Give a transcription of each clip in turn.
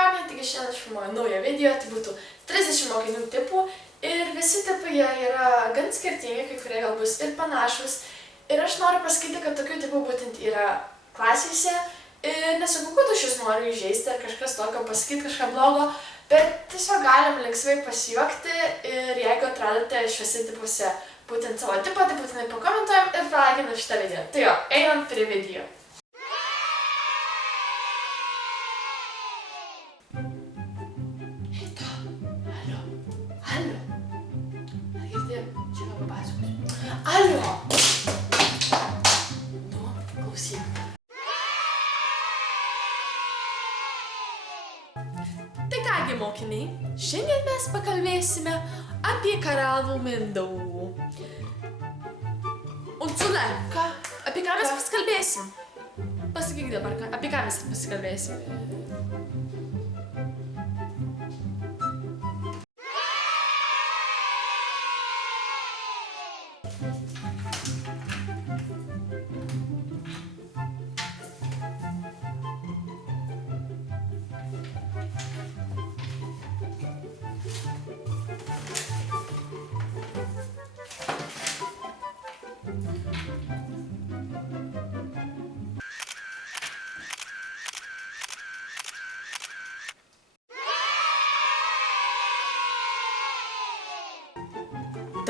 Pagnė, taigi šiandien aš filmuoju naują video, tai būtų 30 mokinių tipų ir visi tipai jie yra gan skirtingi, kai kurie gal bus ir panašus. Ir aš noriu pasakyti, kad tokių tipų būtent yra klasėse ir nesakau, kad aš jūs noriu įžeisti ar kažkas tokio pasakyti, kažką blogo, bet tiesiog galim linksmai pasijuokti ir jeigu atradote šiuose tipuose būtent savo tipą, tai būtinai pakomentuojam ir palaikinam šitą video. Tai jo, einam prie video. Alio. Girdėjau, čia gal papasakosiu. Alio. Nu, klausyk. Tai kągi, mokiniai, šiandien mes pakalbėsime apie karalių Mindaugų. Ursula, apie ką mes pasikalbėsim? Pasakyk dabar, apie ką mes pasikalbėsim.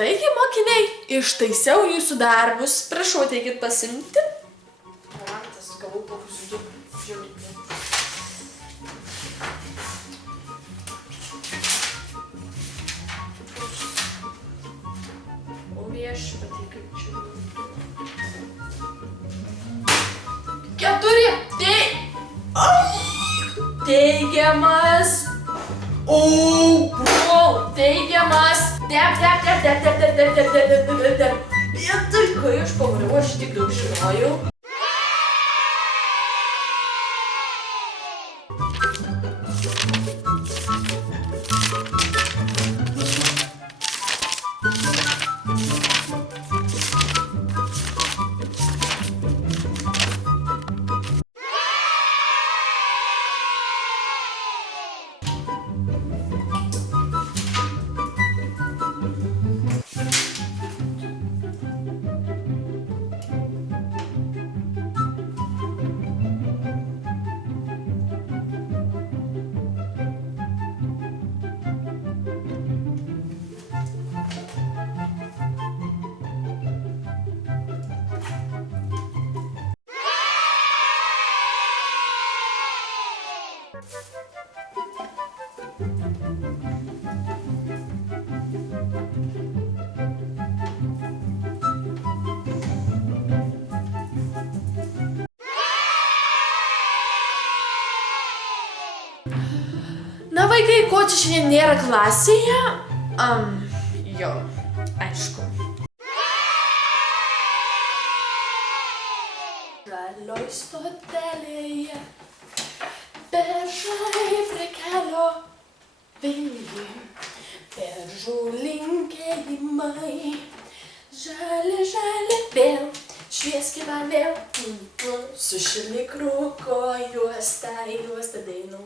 Taigi, mokiniai, ištaisiau jūsų darbus. Prašau, ateikit pasiimti. Momentas, gavau tokius du žiauriai. O viešpatie, kaip čia. 4. Teigiamas. Teigiamas. Dep. Tai kai aš pavariau, aš tik daug žinojau. Na, vaikai, ko čia šiandien nėra klasėje? Jo, aišku. Žalioj stotelėje, beržai prie kelio vingi, beržų linkėjimai, žali vėl, švieski man vėl, su širmikruko juosta dainų.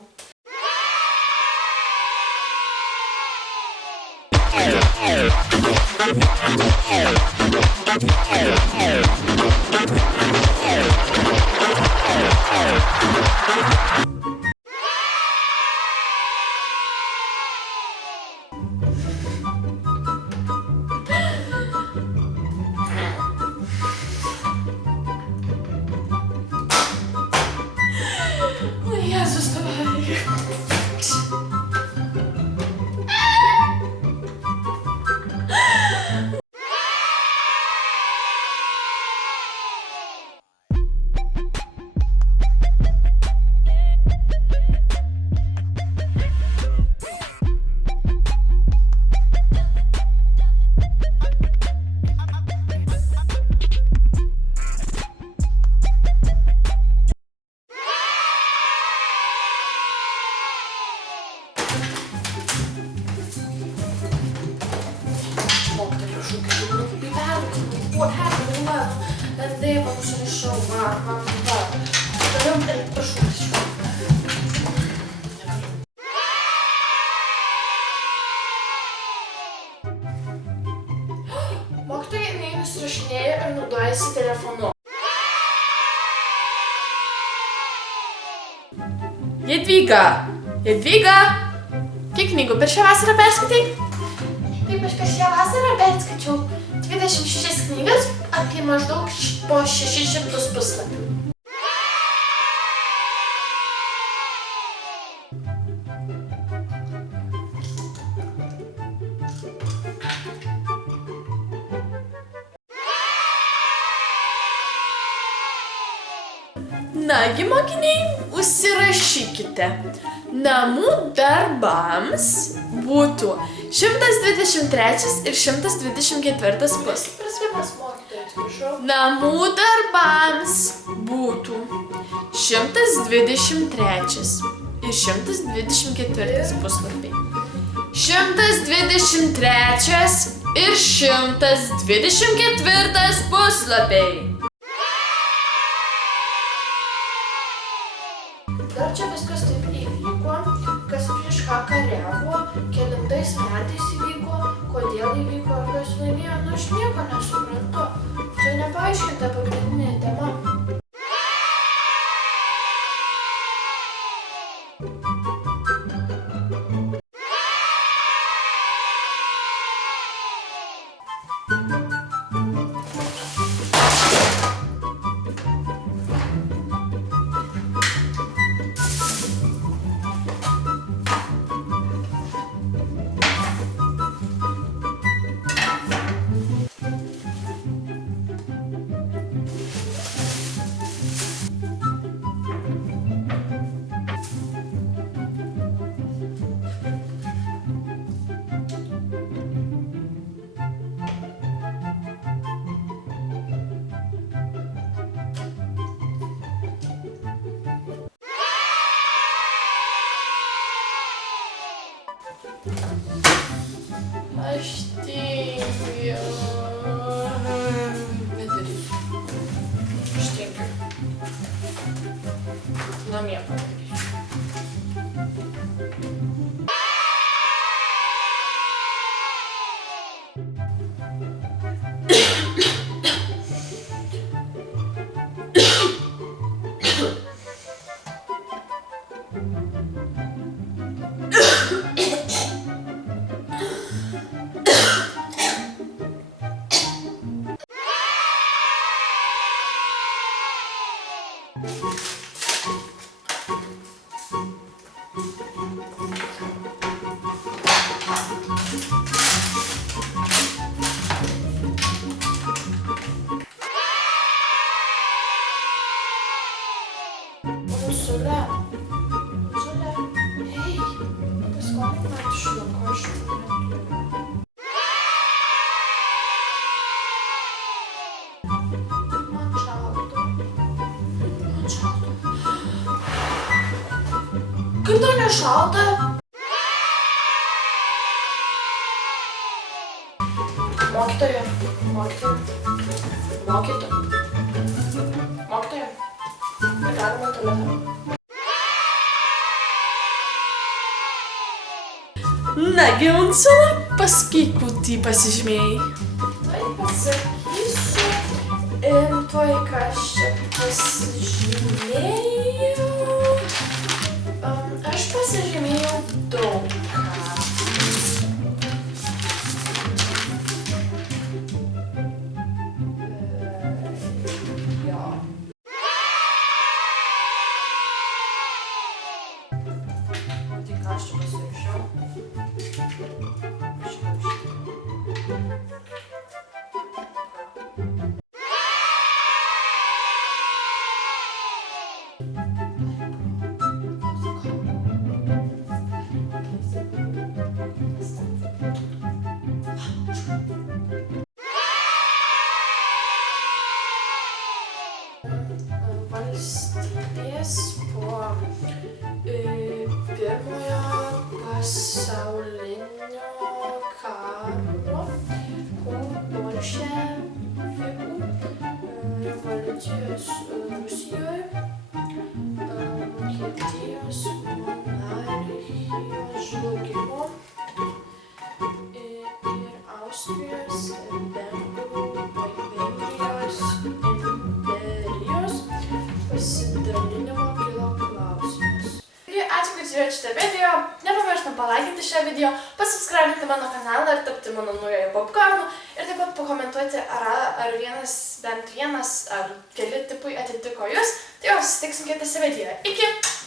O Jėzus, tavai. What happened? That day I was in the show. Jadvyga. Jadvyga. Kiek knygų per šią vasarą perskaitai? Taip, aš per šią vasarą perskaičiau 26 knygas apie maždaug po 600 puslapių. Nagi, mokiniai, užsirašykite. Namų darbams būtų 123 ir 124 puslapis. Prasvėmas mokytojas, prašau. Namų darbams būtų 123 ir 124 puslapiai. 123 ir 124 puslapiai. Dar čia viskas taip įvyko, kas prieš ką kariavo, kelintais metais įvyko, kodėl įvyko, ar kas laimėjo, nu aš nieko nesuprantu. Čia nepaaiškinta pagrindinė tema. Aš tingiu. Nedarysiu. Aš tingiu. Namie padarysiu. Ursula. Ursula. Hei, paskambink man iš lauko, aš neturiu. Man šalta. Man šalta. Kaip tau nešalta? Mokytoja. Mokytoja. Mokytoja. Mokytoja. Negalima tualetą. Nagi, Ursula, pasakyk, kurį pasižymėjai. Tai pasakysiu ir tuoj ką aš čia pasižymėjau. Aš pasižymėjau daug ką. Jo. Tai ką aš čia pasirašiau? Valstybės po pirmojo pasaulinio karo, po bolševikų revoliucijos Rusijoje, Vokietijos monarchijos žlugimo ir Austrijos Vengrijos imperijos pasidalinimo kilo klausimas. žiūrėti šitą video, nepamirštam palaikinti šią video, pasubscribinti mano kanalą ir tapti mano naujojo popcornu ir taip pat pakomentuoti, ar bent vienas ar keli tipai atitiko jūs. Tai jau susitiksim kitose videoje. Iki!